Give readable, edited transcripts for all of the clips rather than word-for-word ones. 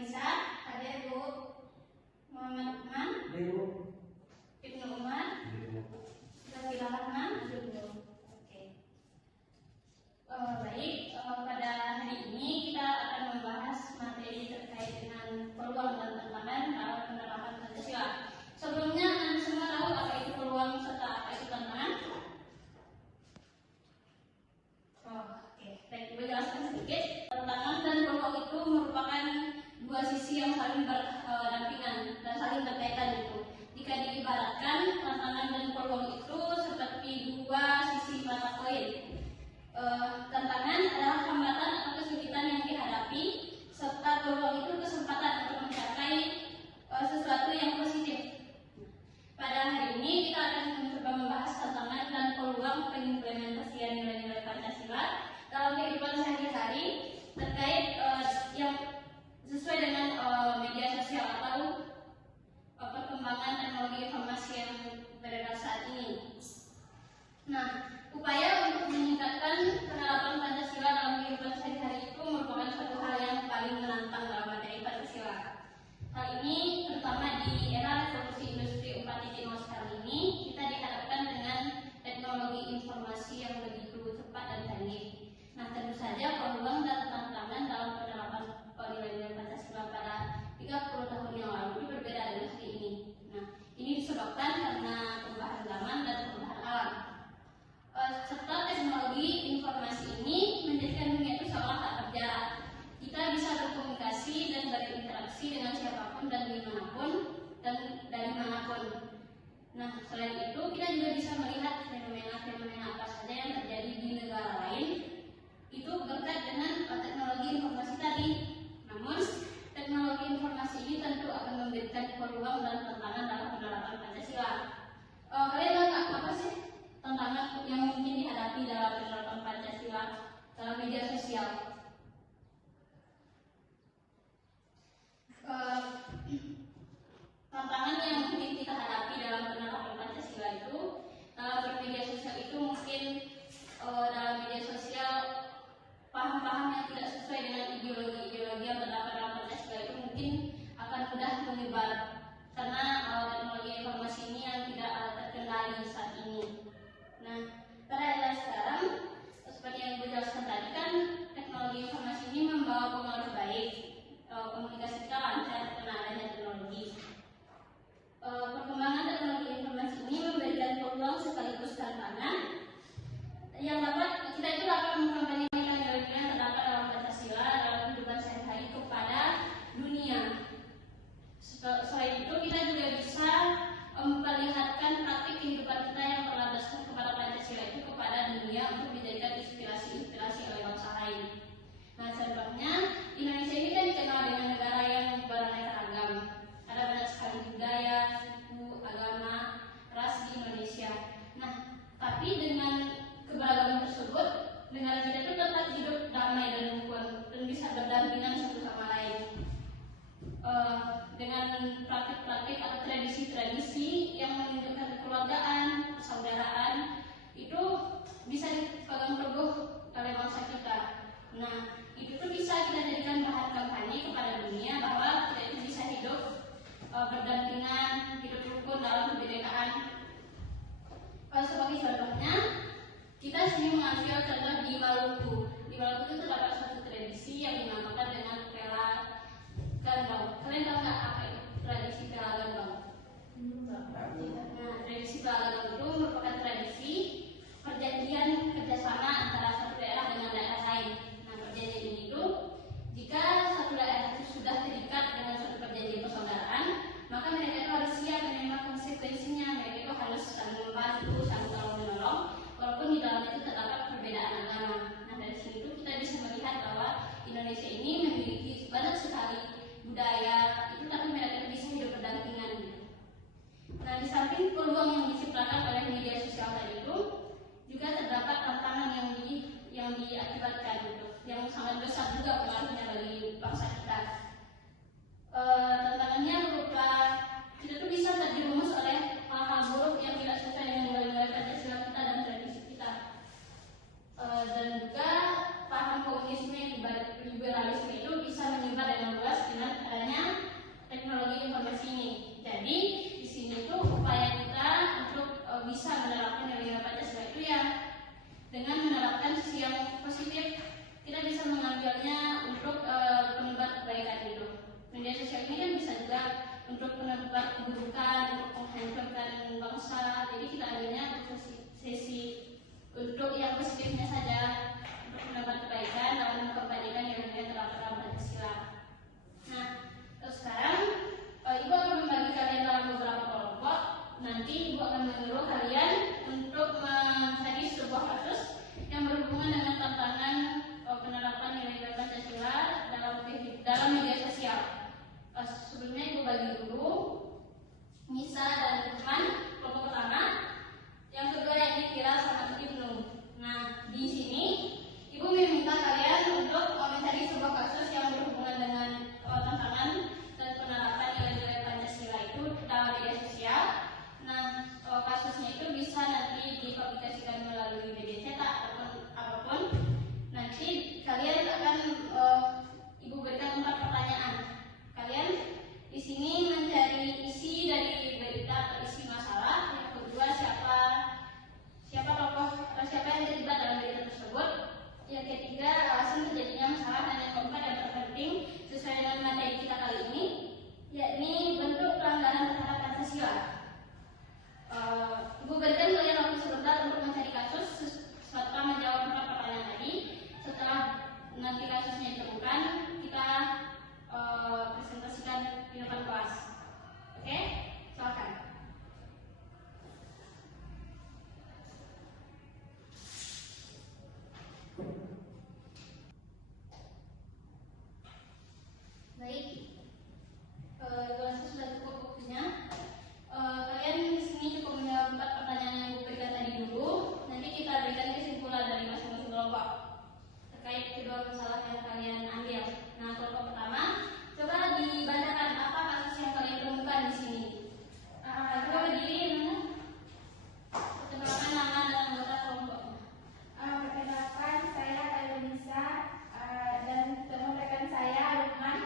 Nisa, hadir Bu. Muhammad Ukman, Ibnu Umar, Zafila Rahman, hadir Bu. Oke. Baik, pada hari ini kita akan membahas materi terkait dengan peluang dan tantangan dalam penerapan Pancasila. Sebelumnya, Anda semua tahu apa itu peluang serta apa itu tantangan? Oke, baik, Ibu jelaskan sedikit. Tantangan dan peluang itu merupakan dua sisi yang saling berdampingan dan saling berkaitan itu. Jika diibaratkan, tantangan dan peluang itu seperti dua sisi mata koin. Tantangan adalah hambatan atau kesulitan yang dihadapi, serta peluang itu kesempatan untuk mencapai sesuatu yang positif. Pada hari ini kita akan mencoba membahas tantangan dan peluang pengimplementasian nilai-nilai Pancasila dalam kehidupan sehari-hari terkait yang sesuai dengan media sosial atau perkembangan teknologi informasi yang beredar saat ini. Nah, upaya untuk meningkatkan penerapan Pancasila dalam kehidupan sehari-hari itu merupakan suatu hal yang paling menantang dalam materi Pancasila. Hal ini terutama di era revolusi industri 4.0 sekarang ini, kita dihadapkan dengan teknologi informasi yang begitu cepat dan canggih. Nah, tentu saja peluang dan tantangan dalam penerapan nilai-nilai Pancasila pada 30 tahun yang lalu itu berbeda dengan hari ini. Nah, ini disebabkan karena perubahan zaman dan perubahan alam. Serta teknologi informasi ini menjadikan dunia itu seolah tak berjarak. Kita bisa berkomunikasi dan berinteraksi dengan siapapun dan dimanapun dan dari manapun. Nah, selain itu kita juga bisa melihat fenomena-fenomena apa saja yang terjadi di negara lain itu berkait dengan teknologi informasi tadi. Namun, teknologi informasi ini tentu akan memberikan peluang dan tantangan dalam penerapan Pancasila. Kalian tahu nggak apa sih tantangan yang mungkin dihadapi dalam penerapan Pancasila dalam media sosial? Tantangan yang mungkin kita hadapi dalam penerapan Pancasila itu dalam bermedia sosial itu mungkin dalam media sosial paham-paham yang tidak sesuai dengan ideologi-ideologi yang terdapat dalam Pancasila itu mungkin akan mudah menyebar karena teknologi informasi ini yang tidak terkendali saat ini. Nah, pada era sekarang seperti yang Ibu jelaskan tadi kan teknologi informasi ini membawa pengaruh baik, komunikasi kita lancar karena adanya teknologi. Perkembangan teknologi informasi ini memberikan peluang sekaligus tantangan yang dapat kita itu dapat mengkampanyekan nilai-nilai yang terdapat dalam Pancasila dalam kehidupan sehari-hari kepada dunia. Selain itu kita juga bisa memperlihatkan praktik kehidupan kita yang berlandaskan kepada Pancasila itu kepada dunia untuk dijadikan inspirasi oleh bangsa lain. Nah, contohnya Indonesia ini kan dikenal dengan negara yang beraneka ragam. Ada banyak sekali budaya, suku, agama, ras di Indonesia. Nah, tapi dengan keberagaman tersebut, negara kita itu tetap hidup damai dan rukun dan bisa berdampingan satu sama lain. Dengan praktik-praktik atau tradisi-tradisi yang menunjukkan kekeluargaan, persaudaraan itu bisa dipegang teguh oleh bangsa kita. Nah, itu tuh bisa kita jadikan bahan kampanye kepada dunia bahwa kita itu bisa hidup berdampingan, hidup rukun dalam kebinekaan. Sebagai contohnya, kita sini mengambil contoh di Maluku. Di Maluku itu terdapat suatu tradisi yang dinamakan dengan Pela Gandong. Kalian tahu nggak apa itu tradisi Pela Gandong? Nah, tradisi Pela Gandong itu merupakan tradisi perjanjian kerjasama antara satu daerah dengan daerah lain. Nah, perjanjian ini itu jika satu daerah itu sudah terikat dengan suatu perjanjian persaudaraan, maka mereka itu harus siap menerima konsekuensinya. Mereka itu harus saling membantu, saling tolong menolong, walaupun di dalam itu terdapat perbedaan agama. Nah, dari sini itu kita bisa melihat menebar keburukan, menghancurkan bangsa. Jadi kita ambilnya sesi untuk yang positifnya saja, untuk menebar kebaikan dan mengkampanyekan nilai-nilai terapkan Pancasila. Nah, terus sekarang Ibu akan membagi kalian dalam beberapa kelompok. Nanti Ibu akan menyuruh kalian untuk mencari sebuah kasus yang berhubungan dengan tantangan penerapan nilai-nilai Pancasila dalam media sosial. Sebelumnya Ibu bagi dulu Nisa dan Lukman kelompok pertama, yang kedua yang Kira sama Ibnu. Nah, di sini Ibu meminta kalian untuk mencari sebuah kasus yang berhubungan dengan tantangan dan penerapan nilai-nilai Pancasila itu dalam media sosial. Nah, kasusnya itu bisa nanti dipublikasikan melalui media cetak ataupun apapun. Nanti kalian akan Ibu berikan 4 pertanyaan. Kalian di sini mencari isi dari berita atau isi masalah. Yang kedua, siapa tokoh atau siapa yang terlibat dalam berita tersebut. Yang ketiga, alasan terjadinya masalah. Dan yang keempat yang terpenting sesuai dengan materi kita kali ini, yakni bentuk pelanggaran terhadap Pancasila. Ibu berikan kalian waktu sebentar untuk mencari kasus setelah menjawab 4 pertanyaan tadi. Setelah nanti kasusnya ditemukan, kita presentasikan di depan kelas. Oke, silakan. Baik, Ibu rasa sudah cukup waktunya. Kalian di sini cukup menjawab 4 pertanyaan yang Ibu berikan tadi dulu. Nanti kita berikan kesimpulan dari masing-masing kelompok terkait kedua masalah yang kalian ambil. Nah, kelompok pertama, coba dibacakan apa kasus yang kalian temukan di sini. Coba berdiri, perkenalkan nama dan anggota kelompoknya. Perkenalkan, saya Elisa dan teman-teman saya Lukman.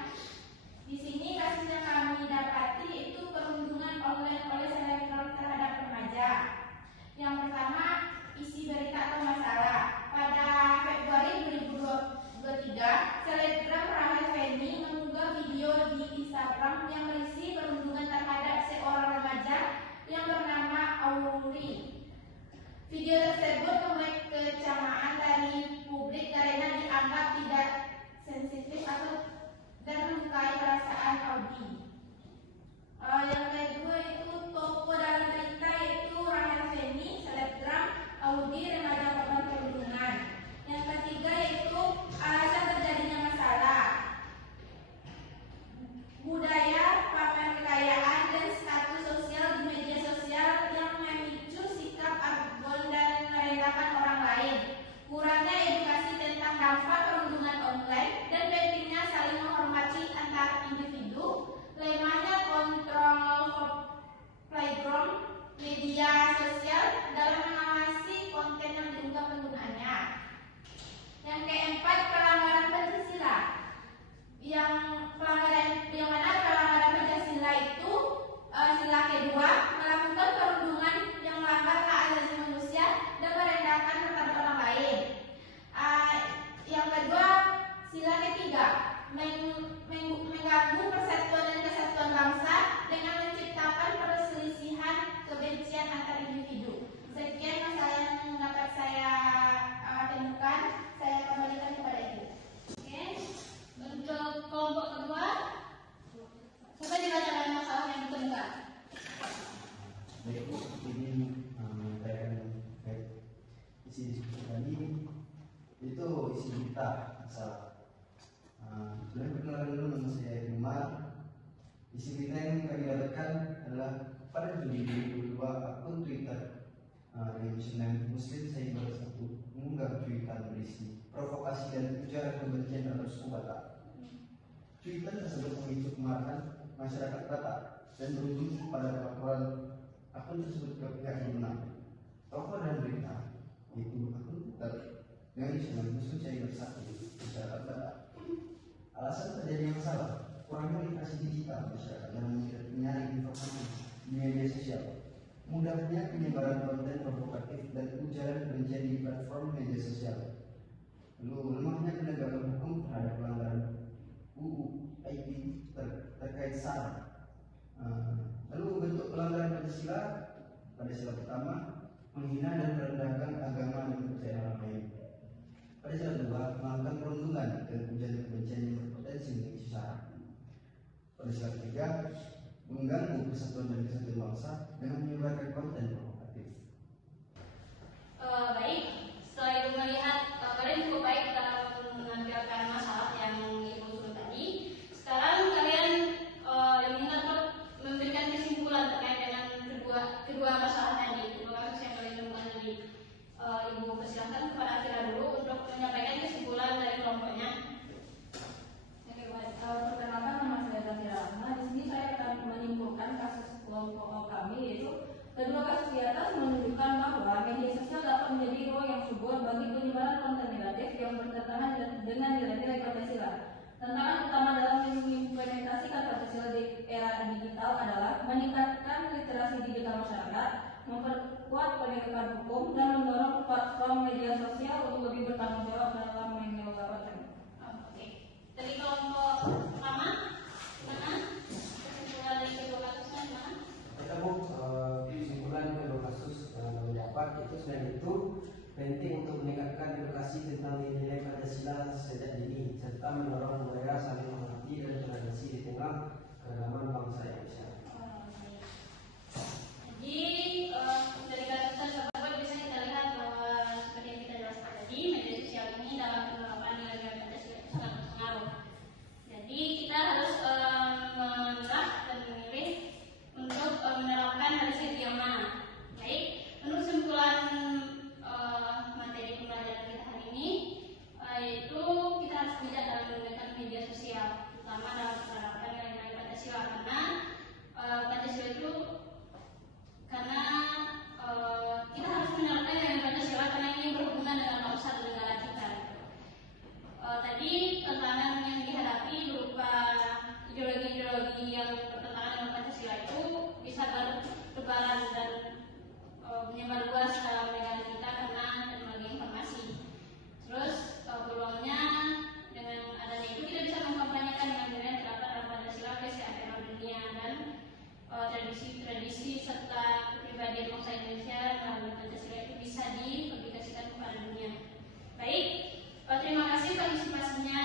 Di sini kasus yang kami dapati itu perundungan online oleh selebgram terhadap remaja. Yang pertama, isi berita atau masalah. Pada Februari 2023, selebgram Rahel Feni mengunggah video di Instagram yang berisi perundungan terhadap seorang remaja yang bernama Auri. Video tersebut menuai kecaman dari publik karena dianggap tidak sensitif dan melukai perasaan Audi. Yang kedua itu toko dalam berita yaitu Rahel Feni, selebgram, Audi, remaja korban perundungan. Yang ketiga yaitu alasan terjadinya masalah. Budaya pamer kekayaan dan status sosial di media sosial yang memicu sikap argon dan merendahkan orang lain. Kurangnya edukasi tentang dampak perundungan online dan pentingnya saling menghormati antar individu. Lemahnya kontrol playground media sosial dalam mengawasi konten yang diunggah penggunaannya. Yang keempat, pelanggaran Pancasila. Yang mana pelanggaran Pancasila itu sila kedua, melakukan perundungan yang melanggar hak asasi manusia dan merendahkan terhadap orang lain. Yang kedua, sila ketiga, mengganggu persatuan dan kesatuan bangsa dengan menciptakan perselisihan kebencian antar individu. Sekian masalah yang dapat saya temukan. Saya kembalikan kepada Ibu. Oke, untuk kelompok kedua, coba dibacakan masalah yang ditemukan. Baik, ini menyampaikan isi diskusi tadi itu isi berita masalah. Sebenarnya perkenalan dulu, nama saya Umar. Isi berita yang kami dapatkan adalah pada Juli 2022 akun Twitter dengan Muslim Cyber 1 mengunggah cuitan berisi provokasi dan ujaran kebencian terhadap suku Batak. Cuitan tersebut memicu kemarahan masyarakat Batak dan berujung pada laporan akun tersebut ke pihak yang berwenang. Tokoh dan berita yaitu akun Twitter dengan Muslim Cyber 1 masyarakat Batak. Alasan terjadinya masalah kurangnya literasi digital masyarakat dalam menyaring informasi di media sosial, mudahnya penyebaran konten provokatif dan ujaran kebencian di platform media sosial, lalu lemahnya penegakan hukum terhadap pelanggaran UU IT terkait SARA. Pancasila, Pancasila pertama, menghina dan merendahkan agama dan kepercayaan orang lain. Pancasila kedua, melakukan perundungan dan ujaran kebencian yang berpotensi menjadi syarat. Pancasila ketiga, mengganggu persatuan dan kesatuan bangsa dengan menyebarkan konten provokatif. Baik, setelah Ibu melihat kalian cukup baik dalam menampilkan masalah yang Ibu suruh tadi. Sekarang kalian diminta untuk memberikan kesimpulan terkait dengan kedua masalah tadi, kedua kasus yang kalian temukan tadi. Ibu persilahkan kepada Afira dulu untuk menyampaikan kesimpulan dari kelompoknya. Oke, baik. Perkenalkan, nama saya Zafira. Nah, di sini saya akan menyimpulkan kasus kelompok kami, yaitu kedua kasus di atas menunjukkan bahwa media sosial dapat menjadi ruang yang subur bagi penyebaran konten negatif yang bertentangan dengan nilai-nilai Pancasila. Tantangan utama dalam mengimplementasikan Pancasila di era digital adalah meningkatkan literasi digital masyarakat, memperkuat penegakan hukum, dan mendorong platform media sosial untuk lebih bertanggung jawab dalam mengelola konten. Oke. Dari kelompok pertama, mana? Kesimpulan dari kedua kasusnya mana? Kita Bu, kesimpulan kedua kasus dapat itu selain itu penting untuk meningkatkan edukasi tentang nilai Pancasila sejak dini serta mendorong budaya saling mengerti dan toleransi di tengah keragaman bangsa Indonesia. Jadi dari kasus tersebut bisa kita lihat bahwa seperti yang kita jelaskan tadi, media sosial ini dalam penerapan nilai-nilai Pancasila itu sangat berpengaruh. Jadi kita harus memilah dan memilih untuk menerapkan dari segi yang mana. Baik, menurut kesimpulan materi pembelajaran kita hari ini, yaitu kita harus bijak dalam menggunakan media sosial, terutama dalam menerapkan nilai-nilai Pancasila karena Pancasila itu kita harus menerapkan nilai Pancasila karena ini berhubungan dengan bangsa dan negara kita. Tadi tantangan yang dihadapi berupa ideologi-ideologi yang bertentangan dengan Pancasila itu bisa bertebaran dan menyebar luas dalam negara kita karena teknologi informasi. Terus peluangnya dengan adanya itu kita bisa mengkampanyekan dengan nilai yang terdapat dalam Pancasila versi akhir dunia dan tradisi-tradisi serta kepribadian bangsa Indonesia melalui Pancasila itu bisa dipublikasikan kepada dunia. Baik, terima kasih partisipasinya